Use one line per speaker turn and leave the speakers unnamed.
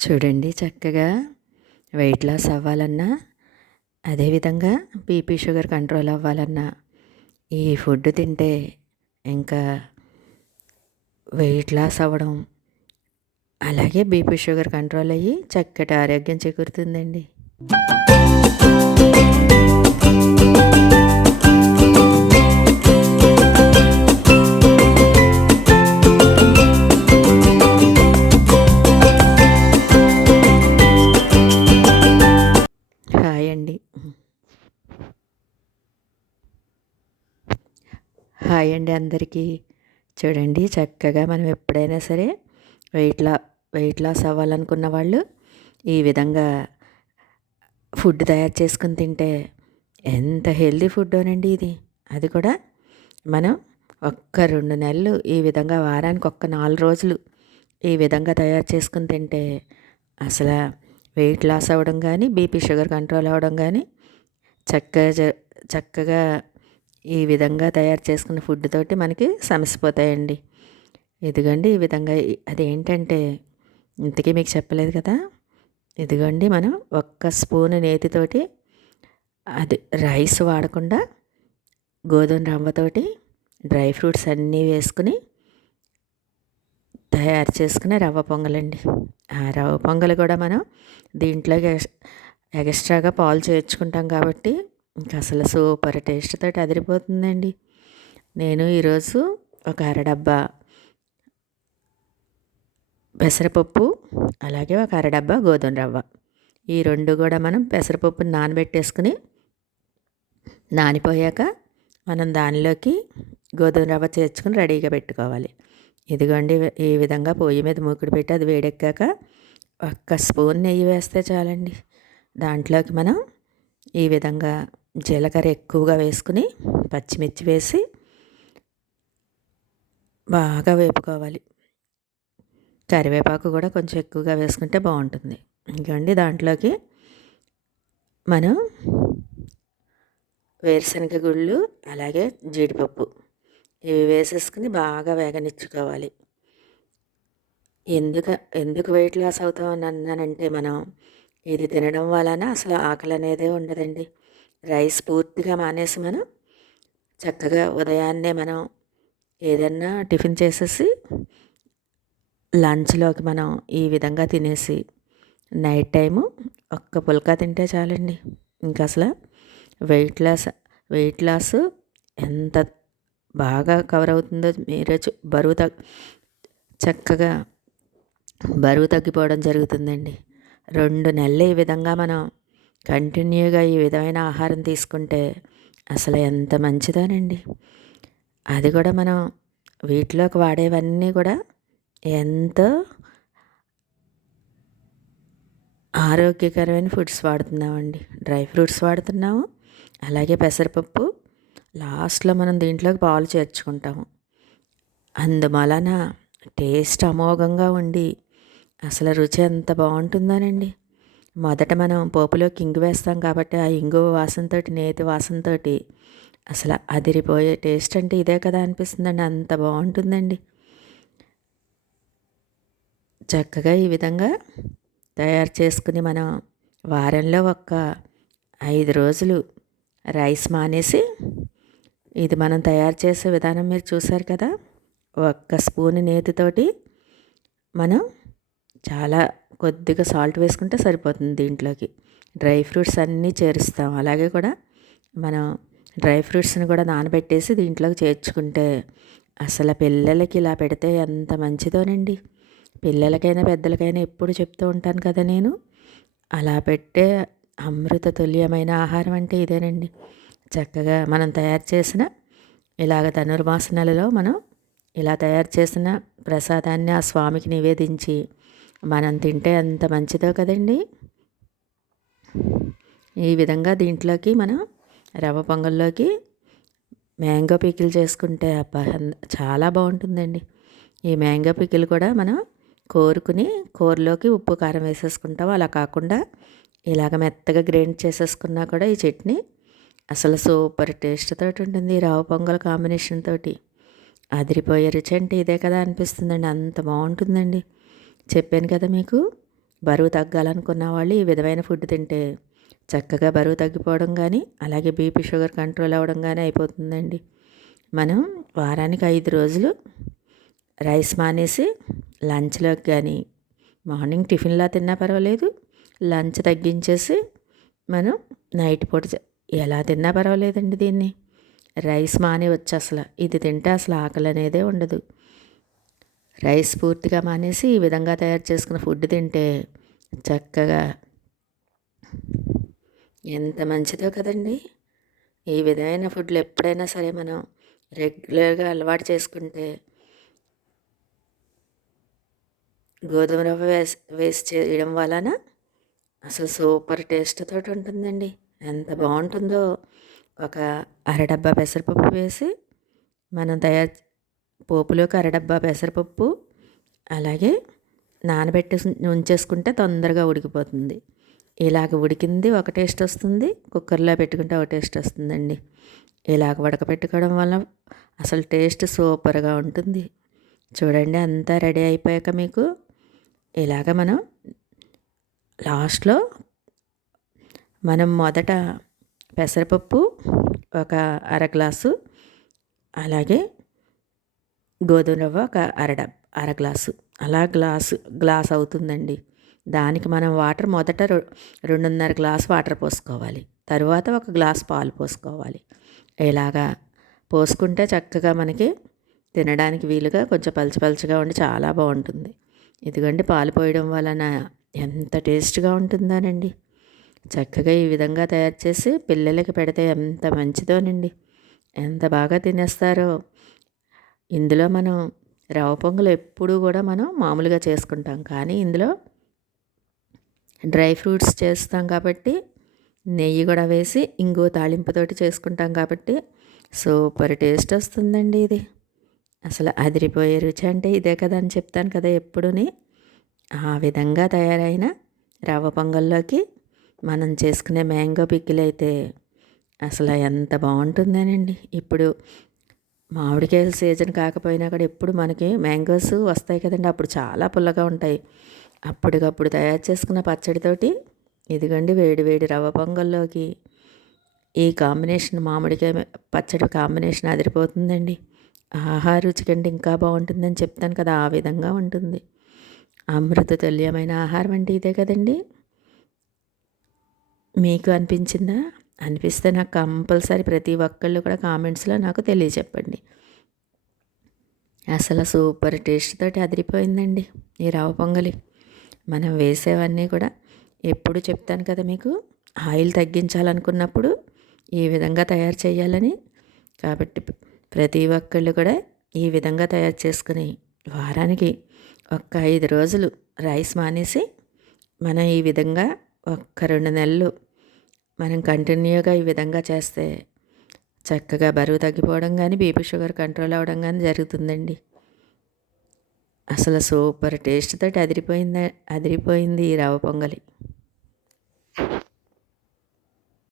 చూడండి చక్కగా weight loss అవ్వాలన్నా అదేవిధంగా బీపీ షుగర్ కంట్రోల్ అవ్వాలన్నా ఈ ఫుడ్ తింటే ఇంకా వెయిట్ లాస్ అవ్వడం అలాగే బీపీ షుగర్ కంట్రోల్ అయ్యి చక్కటి ఆరోగ్యం చేకూరుతుందండి. హాయ్ అండి అందరికీ. చూడండి చక్కగా మనం ఎప్పుడైనా సరే వెయిట్ లా వెయిట్ లాస్ అవ్వాలనుకున్న వాళ్ళు ఈ విధంగా ఫుడ్ తయారు చేసుకుని తింటే ఎంత హెల్దీ ఫుడ్ అనండి ఇది. అది కూడా మనం ఒక్క రెండు నెలలు ఈ విధంగా వారానికి ఒక్క నాలుగు రోజులు ఈ విధంగా తయారు చేసుకుని తింటే అసలు వెయిట్ లాస్ అవ్వడం కానీ బీపీ షుగర్ కంట్రోల్ అవ్వడం కానీ చక్కగా చక్కగా ఈ విధంగా తయారు చేసుకున్న ఫుడ్ తోటి మనకి సమసిపోతాయండి. ఇదిగోండి ఈ విధంగా అదేంటంటే ఇంతకీ మీకు చెప్పలేదు కదా? ఇదిగోండి మనం ఒక్క స్పూన్ నేతితోటి అది రైస్ వాడకుండా గోధుమ రవ్వతోటి డ్రై ఫ్రూట్స్ అన్నీ వేసుకుని తయారు చేసుకునే రవ్వ పొంగలండి. ఆ రవ్వ పొంగలు కూడా మనం దీంట్లోకి ఎక్స్ట్రాగా పాలు చేర్చుకుంటాం కాబట్టి ఇంకా అసలు సూపర్ టేస్ట్తో అదిరిపోతుందండి. నేను ఈరోజు ఒక అరడబ్బా పెసరపప్పు అలాగే ఒక అరడబ్బా గోధుమ రవ్వ. ఈ రెండు కూడా మనం పెసరపప్పుని నానబెట్టేసుకుని నానిపోయాక మనం దానిలోకి గోధుమ రవ్వ చేర్చుకుని రెడీగా పెట్టుకోవాలి. ఇదిగోండి ఈ విధంగా పొయ్యి మీద మూకుడు పెట్టి అది వేడెక్కాక ఒక్క స్పూన్ నెయ్యి వేస్తే చాలండి. దాంట్లోకి మనం ఈ విధంగా జీలకర్ర ఎక్కువగా వేసుకుని పచ్చిమిర్చి వేసి బాగా వేపుకోవాలి. కరివేపాకు కూడా కొంచెం ఎక్కువగా వేసుకుంటే బాగుంటుంది. ఇంకండి దాంట్లోకి మనం వేరుశనగ గుళ్ళు అలాగే జీడిపప్పు ఇవి వేసేసుకుని బాగా వేగనిచ్చుకోవాలి. ఎందుకు ఎందుకు వెయిట్ లాస్ అవుతామని అన్నానంటే మనం ఇది తినడం వలన అసలు ఆకలి అనేదే ఉండదండి. రైస్ పూర్తిగా మానేసి మనం చక్కగా ఉదయాన్నే మనం ఏదన్నా టిఫిన్ చేసేసి లంచ్లోకి మనం ఈ విధంగా తినేసి నైట్ టైము ఒక్క పుల్కా తింటే చాలండి. ఇంకా అసలు వెయిట్ లాస్ వెయిట్ లాస్ ఎంత బాగా కవర్ అవుతుందో మీరే బరువు తగ్గ చక్కగా బరువు తగ్గిపోవడం జరుగుతుందండి. రెండు నెలలు ఈ విధంగా మనం కంటిన్యూగా ఈ విధమైన ఆహారం తీసుకుంటే అసలు ఎంత మంచిదోనండి. అది కూడా మనం వీటిలోకి వాడేవన్నీ కూడా ఎంతో ఆరోగ్యకరమైన ఫుడ్స్ వాడుతున్నామండి. డ్రై ఫ్రూట్స్ వాడుతున్నాము అలాగే పెసరపప్పు లాస్ట్లో మనం దీంట్లోకి పాలు చేర్చుకుంటాము. అందువలన టేస్ట్ అమోఘంగా ఉండి అసలు రుచి ఎంత బాగుంటుందోనండి. మొదట మనం పోపులో ఇంగు వేస్తాం కాబట్టి ఆ ఇంగు వాసనతో నేతి వాసనతో అసలు అదిరిపోయే టేస్ట్ అంటే ఇదే కదా అనిపిస్తుందండి. అంత బాగుంటుందండి. చక్కగా ఈ విధంగా తయారు చేసుకుని మనం వారంలో ఒక్క ఐదు రోజులు రైస్ మానేసి ఇది మనం తయారు చేసే విధానం మీరు చూసారు కదా? ఒక్క స్పూన్ నేతితోటి మనం చాలా కొద్దిగా సాల్ట్ వేసుకుంటే సరిపోతుంది దీంట్లోకి. డ్రై ఫ్రూట్స్ అన్నీ చేరుస్తాం. అలాగే కూడా మనం డ్రై ఫ్రూట్స్ని కూడా నానబెట్టేసి దీంట్లోకి చేర్చుకుంటే అసలు పిల్లలకి ఇలా పెడితే ఎంత మంచిదోనండి. పిల్లలకైనా పెద్దలకైనా ఎప్పుడు చెప్తూ ఉంటాను కదా నేను. అలా పెట్టే అమృత తుల్యమైన ఆహారం అంటే ఇదేనండి. చక్కగా మనం తయారు చేసిన ఇలాగ ధనుర్మాస నెలలో మనం ఇలా తయారు చేసిన ప్రసాదాన్ని ఆ స్వామికి నివేదించి మనం తింటే ఎంత మంచిదో కదండి? ఈ విధంగా దీంట్లోకి మనం రవ్వ పొంగల్లోకి మ్యాంగో పికిల్ చేసుకుంటే అబ్బా చాలా బాగుంటుందండి. ఈ మ్యాంగో పికిల్ కూడా మనం కోరుకుని కూరలోకి ఉప్పు కారం వేసేసుకుంటాం. అలా కాకుండా ఇలాగ మెత్తగా గ్రైండ్ చేసేసుకున్నా కూడా ఈ చట్నీ అసలు సూపర్ టేస్ట్ తోటి ఉంటుంది. రవ్వ పొంగల్ కాంబినేషన్ తోటి అదిరిపోయే రుచి అంటే ఇదే కదా అనిపిస్తుందండి. అంత బాగుంటుందండి. చెప్పాను కదా మీకు? బరువు తగ్గాలనుకున్న వాళ్ళు ఈ విధమైన ఫుడ్ తింటే చక్కగా బరువు తగ్గిపోవడం కానీ అలాగే బీపీ షుగర్ కంట్రోల్ అవ్వడం కానీ అయిపోతుందండి. మనం వారానికి ఐదు రోజులు రైస్ మానేసి లంచ్లోకి కానీ మార్నింగ్ టిఫిన్లా తిన్నా పర్వాలేదు లంచ్ తగ్గించేసి మనం నైట్ పూట ఎలా తిన్నా పర్వాలేదండి దీన్ని. రైస్ మానేవచ్చు అసలు ఇది తింటే అసలు ఆకలి అనేదే ఉండదు. రైస్ పూర్తిగా మానేసి ఈ విధంగా తయారు చేసుకున్న ఫుడ్ తింటే చక్కగా ఎంత మంచిదో కదండి. ఈ విధమైన ఫుడ్లు ఎప్పుడైనా సరే మనం రెగ్యులర్గా అలవాటు చేసుకుంటే గోధుమ రవ్వ వేసి వేసి చేయడం వలన అసలు సూపర్ టేస్ట్తో ఉంటుందండి. ఎంత బాగుంటుందో. ఒక అరడబ్బా పెసరపప్పు వేసి మనం తయారు పోపులోకి అరడబ్బా పెసరపప్పు అలాగే నానబెట్టి ఉంచేసుకుంటే తొందరగా ఉడికిపోతుంది. ఇలాగ ఉడికింది ఒక టేస్ట్ వస్తుంది కుక్కర్లో పెట్టుకుంటే ఒక టేస్ట్ వస్తుందండి. ఇలాగ ఉడకపెట్టుకోవడం వల్ల అసలు టేస్ట్ సూపర్గా ఉంటుంది. చూడండి అంతా రెడీ అయిపోయాక మీకు ఇలాగ మనం లాస్ట్లో మనం మొదట పెసరపప్పు ఒక అర గ్లాసు అలాగే గోధుమ రవ్వ ఒక అరడ అర గ్లాసు. అలా గ్లాసు గ్లాస్ అవుతుందండి. దానికి మనం వాటర్ మొదట రెండున్నర గ్లాస్ వాటర్ పోసుకోవాలి. తరువాత ఒక గ్లాస్ పాలు పోసుకోవాలి. ఇలాగా పోసుకుంటే చక్కగా మనకి తినడానికి వీలుగా కొంచెం పలుచ పలుచగా ఉండి చాలా బాగుంటుంది. ఇదిగోండి పాలు పోయడం వలన ఎంత టేస్ట్గా ఉంటుందానండి. చక్కగా ఈ విధంగా తయారు చేసి పిల్లలకి పెడితే ఎంత మంచిదోనండి. ఎంత బాగా తినేస్తారో. ఇందులో మనం రవ పొంగలు ఎప్పుడూ కూడా మనం మామూలుగా చేసుకుంటాం. కానీ ఇందులో డ్రై ఫ్రూట్స్ చేస్తాం కాబట్టి నెయ్యి కూడా వేసి ఇంగువ తాళింపుతోటి చేసుకుంటాం కాబట్టి సూపర్ టేస్ట్ వస్తుందండి ఇది. అసలు అదిరిపోయే రుచి అంటే ఇదే కదా అని చెప్తాను కదా ఎప్పుడుని. ఆ విధంగా తయారైన రవ్వ పొంగల్లోకి మనం చేసుకునే మ్యాంగో పిక్కిలు అయితే అసలు ఎంత బాగుంటుందేనండి. ఇప్పుడు మామిడికాయల సీజన్ కాకపోయినా కూడా ఎప్పుడు మనకి మ్యాంగోస్ వస్తాయి కదండి. అప్పుడు చాలా పుల్లగా ఉంటాయి. అప్పటికప్పుడు తయారు చేసుకున్న పచ్చడితోటి ఇదిగండి వేడి వేడి రవ్వ పొంగల్లోకి ఈ కాంబినేషన్ మామిడికాయ పచ్చడి కాంబినేషన్ అదిరిపోతుందండి. ఆహా రుచికండి ఇంకా బాగుంటుందని చెప్తాను కదా. ఆ విధంగా ఉంటుంది. అమృత తుల్యమైన ఆహారం అంటే ఇదే కదండి. మీకు అనిపించిందా? అనిపిస్తే నాకు కంపల్సరీ ప్రతి ఒక్కళ్ళు కూడా కామెంట్స్లో నాకు తెలియచెప్పండి అసలు సూపర్ టేస్ట్ తోటి అదిరిపోయిందండి ఈ రవ్వ పొంగలి. మనం వేసేవన్నీ కూడా ఎప్పుడు చెప్తాను కదా మీకు ఆయిల్ తగ్గించాలనుకున్నప్పుడు ఈ విధంగా తయారు చేయాలని. కాబట్టి ప్రతి ఒక్కళ్ళు కూడా ఈ విధంగా తయారు చేసుకుని వారానికి ఒక్క ఐదు రోజులు రైస్ మానేసి మనం ఈ విధంగా ఒక్క రెండు నెలలు మనం కంటిన్యూగా ఈ విధంగా చేస్తే చక్కగా బరువు తగ్గిపోవడం కానీ బీపీ షుగర్ కంట్రోల్ అవ్వడం కానీ జరుగుతుందండి. అసలు సూపర్ టేస్ట్ తోటి అదిరిపోయింది అదిరిపోయింది ఈ రవ్వ పొంగలి.